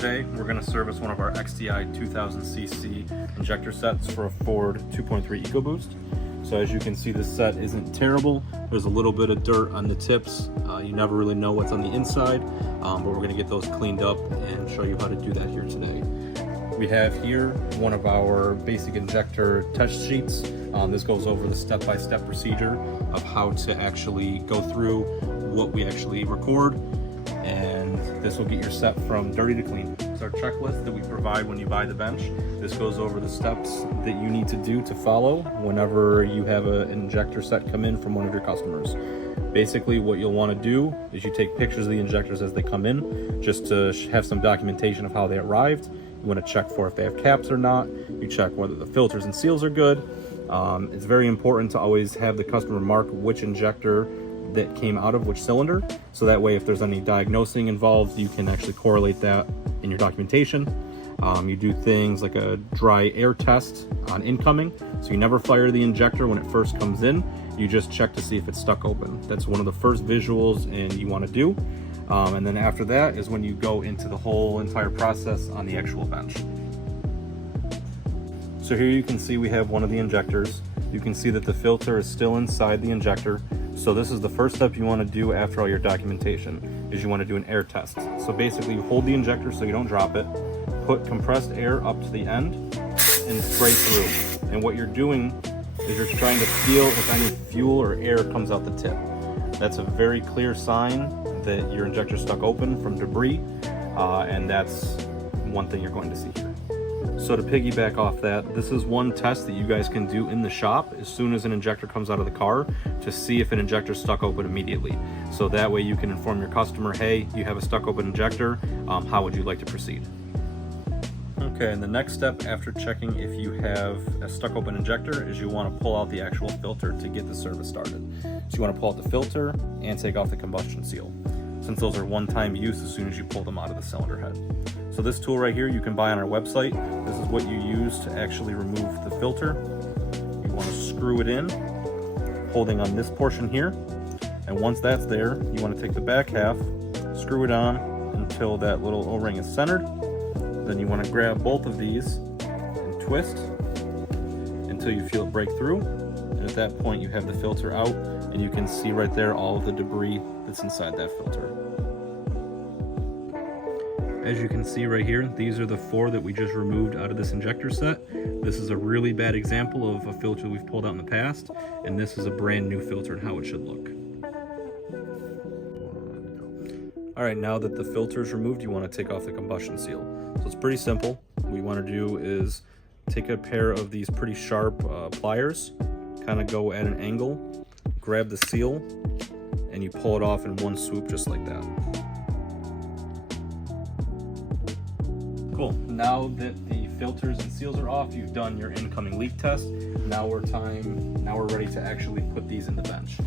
Today we're going to service one of our XDI 2000cc injector sets for a Ford 2.3 EcoBoost. So as you can see, this set isn't terrible. There's a little bit of dirt on the tips. You never really know what's on the inside, but we're going to get those cleaned up and show you how to do that here today. We have here one of our basic injector test sheets. This goes over the step-by-step procedure of how to actually go through what we actually record, and this will get your set from dirty to clean. It's our checklist that we provide when you buy the bench. This goes over the steps that you need to do to follow whenever you have an injector set come in from one of your customers. Basically, what you'll want to do is you take pictures of the injectors as they come in, just to have some documentation of how they arrived. You want to check for if they have caps or not. You check whether the filters and seals are good. It's very important to always have the customer mark which injector that came out of which cylinder, so that way if there's any diagnosing involved, you can actually correlate that in your documentation. You do things like a dry air test on incoming, so you never fire the injector when it first comes in. You just check to see if it's stuck open. That's one of the first visuals and you want to do. And then after that is when you go into the whole entire process on the actual bench. So here you can see we have one of the injectors. You can see that the filter is still inside the injector. So this is the first step you want to do after all your documentation, is you want to do an air test. So basically you hold the injector so you don't drop it, put compressed air up to the end and spray through. And what you're doing is you're trying to feel if any fuel or air comes out the tip. That's a very clear sign that your injector is stuck open from debris, and that's one thing you're going to see here. So to piggyback off that, this is one test that you guys can do in the shop as soon as an injector comes out of the car, to see if an injector is stuck open immediately. So that way you can inform your customer, hey, you have a stuck open injector, how would you like to proceed? Okay, and the next step after checking if you have a stuck open injector is you want to pull out the actual filter to get the service started. So you want to pull out the filter and take off the combustion seal, since those are one-time use as soon as you pull them out of the cylinder head. So this tool right here you can buy on our website. This is what you use to actually remove the filter. You want to screw it in, holding on this portion here. And once that's there, you want to take the back half, screw it on until that little O-ring is centered. Then you want to grab both of these and twist until you feel it break through. And at that point you have the filter out, and you can see right there all of the debris that's inside that filter. As you can see right here, these are the 4 that we just removed out of this injector set. This is a really bad example of a filter we've pulled out in the past, and this is a brand new filter and how it should look. All right, now that the filter is removed, you want to take off the combustion seal. So it's pretty simple. What you want to do is take a pair of these pretty sharp pliers, kind of go at an angle, grab the seal, and you pull it off in one swoop just like that. Cool. Now that the filters and seals are off, you've done your incoming leak test. Now we're ready to actually put these in the bench.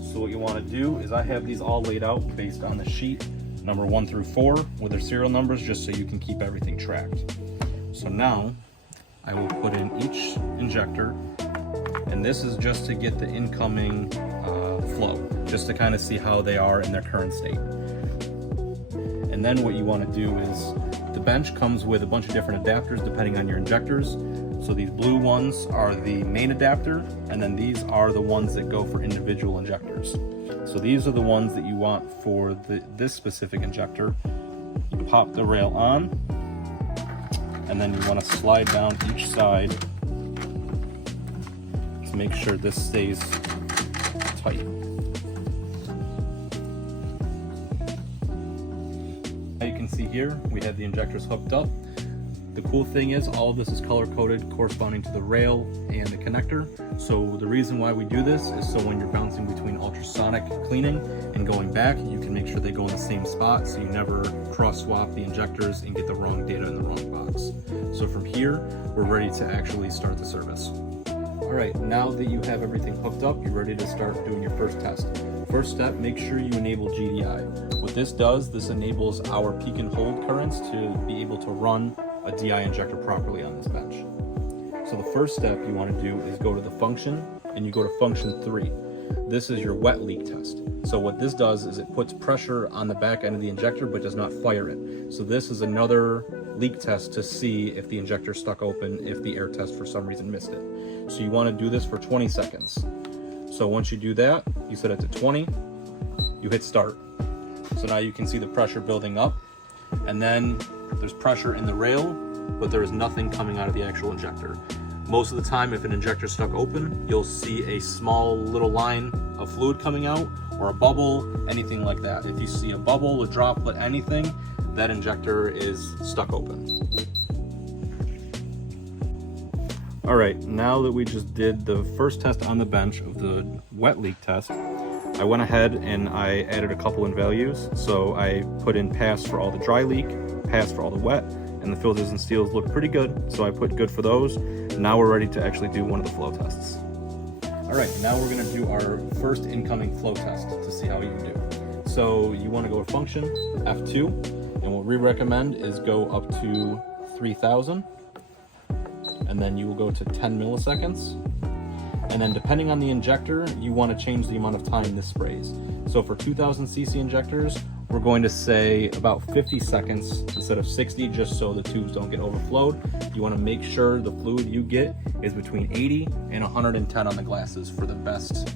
So what you want to do is, I have these all laid out based on the sheet number 1 through 4 with their serial numbers, just so you can keep everything tracked. So now I will put in each injector, and this is just to get the incoming flow, just to kind of see how they are in their current state. And then what you want to do is, the bench comes with a bunch of different adapters depending on your injectors. So these blue ones are the main adapter, and then these are the ones that go for individual injectors. So these are the ones that you want for this specific injector. You pop the rail on, and then you want to slide down each side to make sure this stays tight. You can see here we have the injectors hooked up. The cool thing is, all of this is color coded corresponding to the rail and the connector. So the reason why we do this is so when you're bouncing between ultrasonic cleaning and going back, you can make sure they go in the same spot, so you never cross swap the injectors and get the wrong data in the wrong box. So from here, we're ready to actually start the service. All right, now that you have everything hooked up, you're ready to start doing your first test. First step, make sure you enable GDI. What this does, this enables our peak and hold currents to be able to run a DI injector properly on this bench. So the first step you want to do is go to the function, and you go to function 3. This is your wet leak test. So what this does is it puts pressure on the back end of the injector but does not fire it. So this is another leak test to see if the injector is stuck open, if the air test for some reason missed it. So you want to do this for 20 seconds. So once you do that, you set it to 20, you hit start. So now you can see the pressure building up, and then there's pressure in the rail, but there is nothing coming out of the actual injector. Most of the time, if an injector is stuck open, you'll see a small little line of fluid coming out, or a bubble, anything like that. If you see a bubble, a droplet, anything, that injector is stuck open. All right, now that we just did the first test on the bench of the wet leak test, I went ahead and I added a couple in values. So I put in pass for all the dry leak, pass for all the wet, and the filters and seals look pretty good. So I put good for those. Now we're ready to actually do one of the flow tests. All right, now we're gonna do our first incoming flow test to see how you do. So you wanna go to function, F2, and what we recommend is go up to 3000, and then you will go to 10 milliseconds. And then depending on the injector, you want to change the amount of time this sprays. So for 2000 cc injectors, we're going to say about 50 seconds instead of 60, just so the tubes don't get overflowed. You want to make sure the fluid you get is between 80 and 110 on the glasses for the best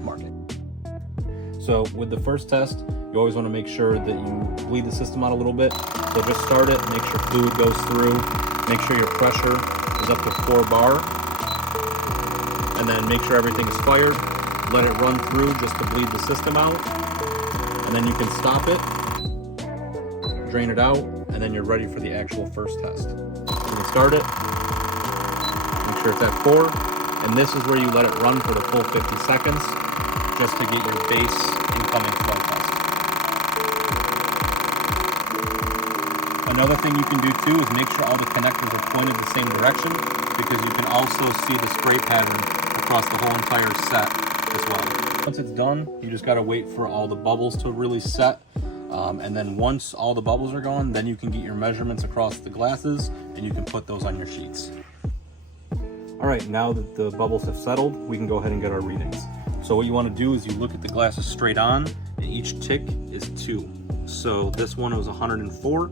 market. So with the first test, you always want to make sure that you bleed the system out a little bit. So just start it, make sure fluid goes through, make sure your pressure is up to 4 bar. And then make sure everything is fired, let it run through just to bleed the system out, and then you can stop it, drain it out, and then you're ready for the actual first test. You can start it, make sure it's at 4, and this is where you let it run for the full 50 seconds, just to get your base incoming flow test. Another thing you can do too is make sure all the connectors are pointed the same direction, because you can also see the spray pattern across the whole entire set as well. Once it's done, you just gotta wait for all the bubbles to really set. And then once all the bubbles are gone, then you can get your measurements across the glasses and you can put those on your sheets. All right, now that the bubbles have settled, we can go ahead and get our readings. So what you wanna do is you look at the glasses straight on, and each tick is 2. So this one was 104,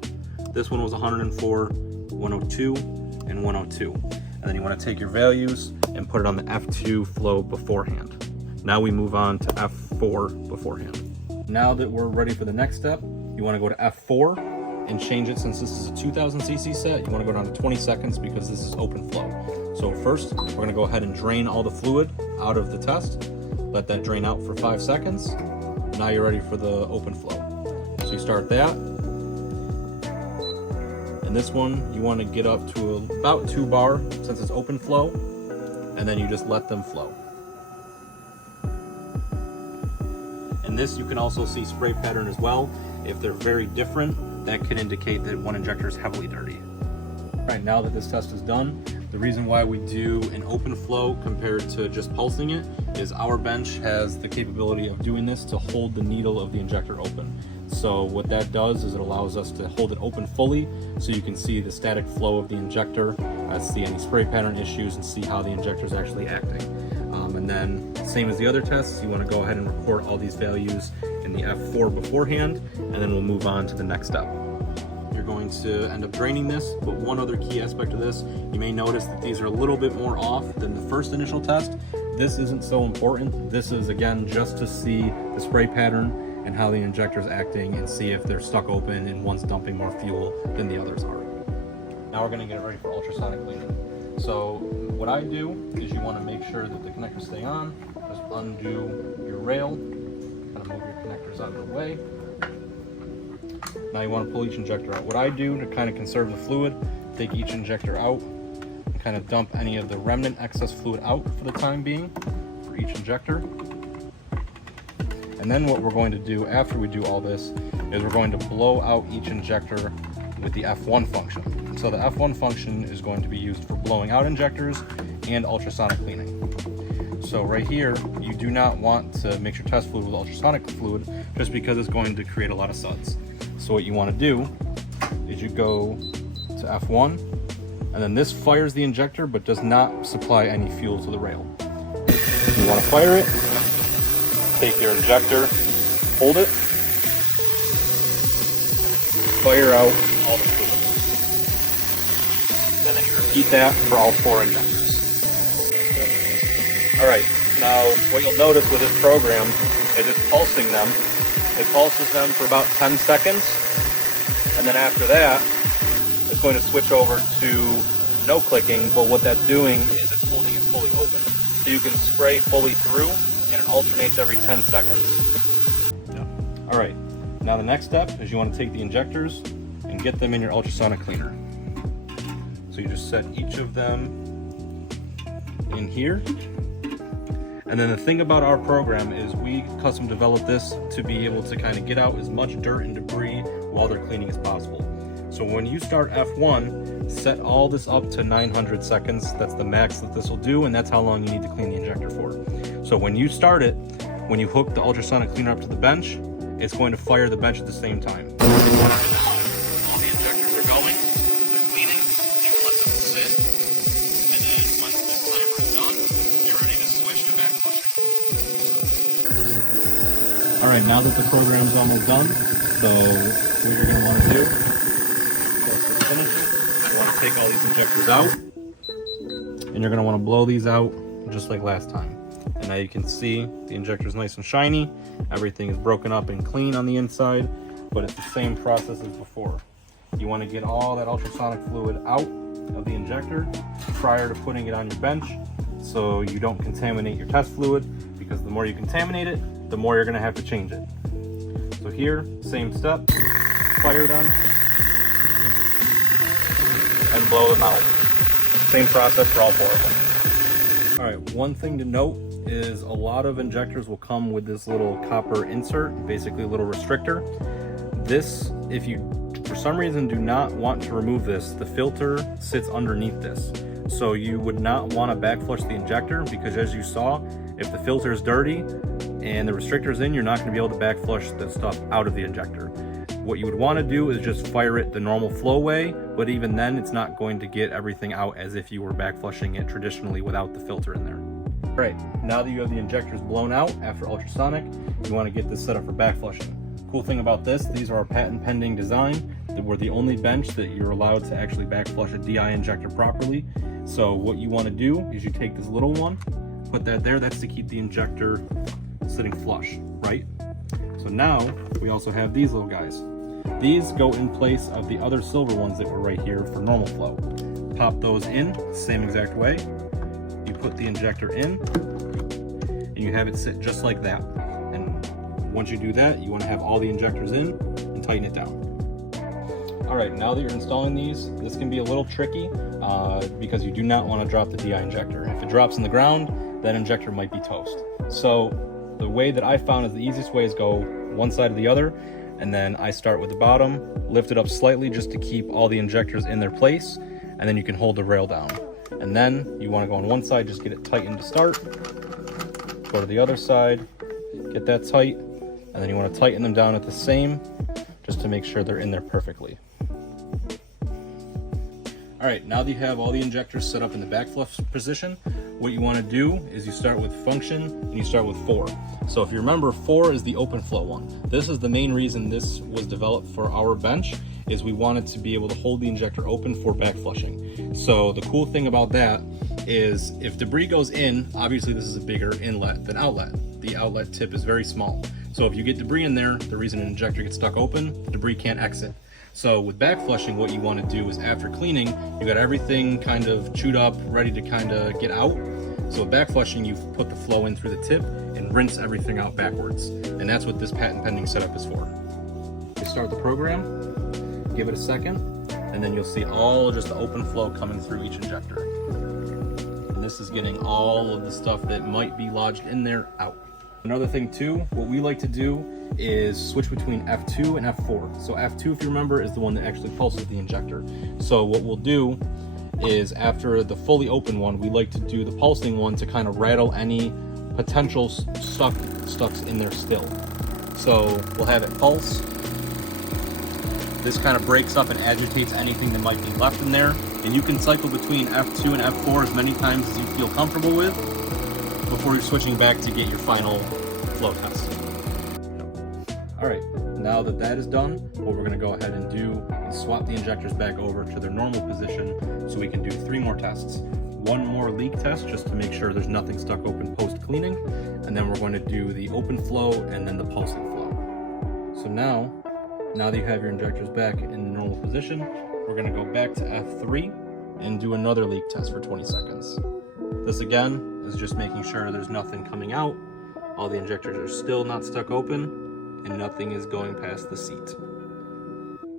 this one was 104, 102, and 102. And then you want to take your values and put it on the F2 flow beforehand. Now we move on to F4 beforehand. Now that we're ready for the next step, you want to go to F4 and change it. Since this is a 2000 cc set, you want to go down to 20 seconds because this is open flow. So first, we're going to go ahead and drain all the fluid out of the test. Let that drain out for 5 seconds. Now you're ready for the open flow. So you start that. And this one, you want to get up to about 2 bar since it's open flow, and then you just let them flow. In this, you can also see spray pattern as well. If they're very different, that could indicate that one injector is heavily dirty. All right, now that this test is done, the reason why we do an open flow compared to just pulsing it is our bench has the capability of doing this to hold the needle of the injector open. So what that does is it allows us to hold it open fully so you can see the static flow of the injector, see any spray pattern issues, and see how the injector is actually acting. And then same as the other tests, you want to go ahead and record all these values in the F4 beforehand, and then we'll move on to the next step. You're going to end up draining this, but one other key aspect of this, you may notice that these are a little bit more off than the first initial test. This isn't so important. This is again just to see the spray pattern and how the injector is acting and see if they're stuck open and one's dumping more fuel than the others are. Now we're going to get it ready for ultrasonic cleaning. So what I do is you want to make sure that the connectors stay on. Just undo your rail, kind of move your connectors out of the way. Now you want to pull each injector out. What I do to kind of conserve the fluid, take each injector out and kind of dump any of the remnant excess fluid out for the time being for each injector. And then what we're going to do after we do all this is we're going to blow out each injector with the F1 function. So the F1 function is going to be used for blowing out injectors and ultrasonic cleaning. So right here, you do not want to mix your test fluid with ultrasonic fluid just because it's going to create a lot of suds. So what you want to do is you go to F1, and then this fires the injector but does not supply any fuel to the rail. You want to fire it, take your injector, hold it, fire out all the fluid. And then you repeat that for all 4 injectors. Alright, now what you'll notice with this program is it's pulsing them. It pulses them for about 10 seconds, and then after that, it's going to switch over to no clicking, but what that's doing is it's holding it fully open. So you can spray fully through, and it alternates every 10 seconds. Yeah. Alright, now the next step is you want to take the injectors and get them in your ultrasonic cleaner. So you just set each of them in here. And then the thing about our program is we custom developed this to be able to kind of get out as much dirt and debris while they're cleaning as possible. So when you start F1, set all this up to 900 seconds. That's the max that this will do, and that's how long you need to clean the injector for. So when you start it, when you hook the ultrasonic cleaner up to the bench, it's going to fire the bench at the same time. All the injectors are going, they're cleaning, you can let them sit, and then once the timer is done, you're ready to switch to back flushing. Alright, now that the program is almost done, so what you're going to want to do, finishing, you want to take all these injectors out, and you're going to want to blow these out just like last time. And now you can see the injector is nice and shiny, everything is broken up and clean on the inside, but it's the same process as before. You want to get all that ultrasonic fluid out of the injector prior to putting it on your bench, so you don't contaminate your test fluid, because the more you contaminate it, the more you're going to have to change it. So here, same step, fire them, and blow them out. Same process for all 4 of them. All right, one thing to note is a lot of injectors will come with this little copper insert, basically a little restrictor. This, if you for some reason do not want to remove this, the filter sits underneath this. So you would not want to back flush the injector, because as you saw, if the filter is dirty and the restrictor's in, you're not going to be able to back flush the stuff out of the injector. What you would want to do is just fire it the normal flow way, but even then it's not going to get everything out as if you were back flushing it traditionally without the filter in there. All right, now that you have the injectors blown out after ultrasonic, you want to get this set up for back flushing. Cool thing about this, these are our patent pending design. We're the only bench that you're allowed to actually back flush a DI injector properly. So what you want to do is you take this little one, put that there, that's to keep the injector sitting flush, right? So now we also have these little guys. These go in place of the other silver ones that were right here for normal flow. Pop those in, same exact way. You put the injector in, and you have it sit just like that. And once you do that, you want to have all the injectors in and tighten it down. All right, now that you're installing these, this can be a little tricky because you do not want to drop the DI injector. If it drops in the ground, that injector might be toast. So the way that I found is the easiest way is go one side or the other, and then I start with the bottom, lift it up slightly just to keep all the injectors in their place, and then you can hold the rail down. And then you want to go on one side, just get it tightened to start, go to the other side, get that tight, and then you want to tighten them down at the same, just to make sure they're in there perfectly. All right, now that you have all the injectors set up in the back flush position, what you want to do is you start with function and you start with 4. So if you remember, 4 is the open flow one. This is the main reason this was developed for our bench, is we wanted to be able to hold the injector open for back flushing. So the cool thing about that is if debris goes in, obviously this is a bigger inlet than outlet. The outlet tip is very small. So if you get debris in there, the reason an injector gets stuck open, the debris can't exit. So with back flushing, what you want to do is after cleaning, you got everything kind of chewed up, ready to kind of get out. So with back flushing, you put the flow in through the tip and rinse everything out backwards. And that's what this patent pending setup is for. You start the program, give it a second, and then you'll see all just the open flow coming through each injector. And this is getting all of the stuff that might be lodged in there out. Another thing too, what we like to do is switch between F2 and F4. So F2, if you remember, is the one that actually pulses the injector. So what we'll do is after the fully open one, we like to do the pulsing one to kind of rattle any potential stuffs in there still. So we'll have it pulse. This kind of breaks up and agitates anything that might be left in there. And you can cycle between F2 and F4 as many times as you feel comfortable with. before you're switching back to get your final flow test. All right, now that that is done, what we're gonna go ahead and do is swap the injectors back over to their normal position so we can do 3 more tests. 1 more leak test just to make sure there's nothing stuck open post cleaning, and then we're going to do the open flow and then the pulsing flow. So now that you have your injectors back in normal position, we're gonna go back to F3 and do another leak test for 20 seconds. This again is just making sure there's nothing coming out, all the injectors are still not stuck open, and nothing is going past the seat.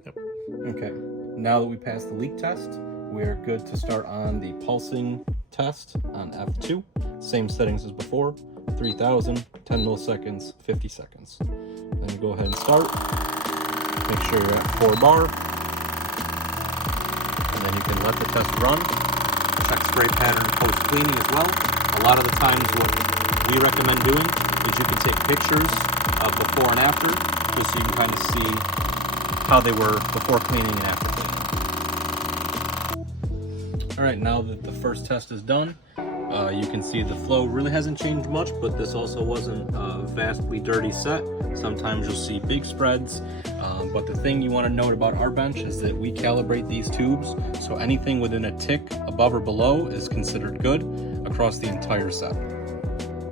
Yep. Okay, now that we passed the leak test, we are good to start on the pulsing test on F2. Same settings as before, 3000, 10 milliseconds, 50 seconds. Then you go ahead and start. Make sure you're at 4 bar. And then you can let the test run. Check spray pattern post-cleaning as well. A lot of the times what we recommend doing is you can take pictures of before and after, just so you can kind of see how they were before cleaning and after cleaning. All right, now that the first test is done, you can see the flow really hasn't changed much, but this also wasn't a vastly dirty set. Sometimes you'll see big spreads, but the thing you want to note about our bench is that we calibrate these tubes, so anything within a tick above or below is considered good across the entire set.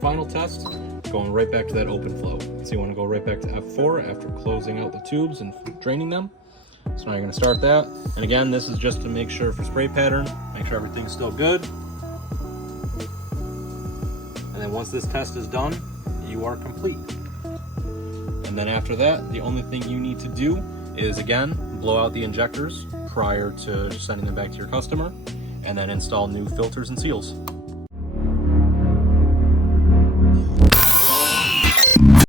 Final test, going right back to that open flow. So you want to go right back to F4 after closing out the tubes and draining them. So now you're going to start that. And again, this is just to make sure for spray pattern, make sure everything's still good. And then once this test is done, you are complete. And then after that, the only thing you need to do is again, blow out the injectors prior to sending them back to your customer, and then install new filters and seals.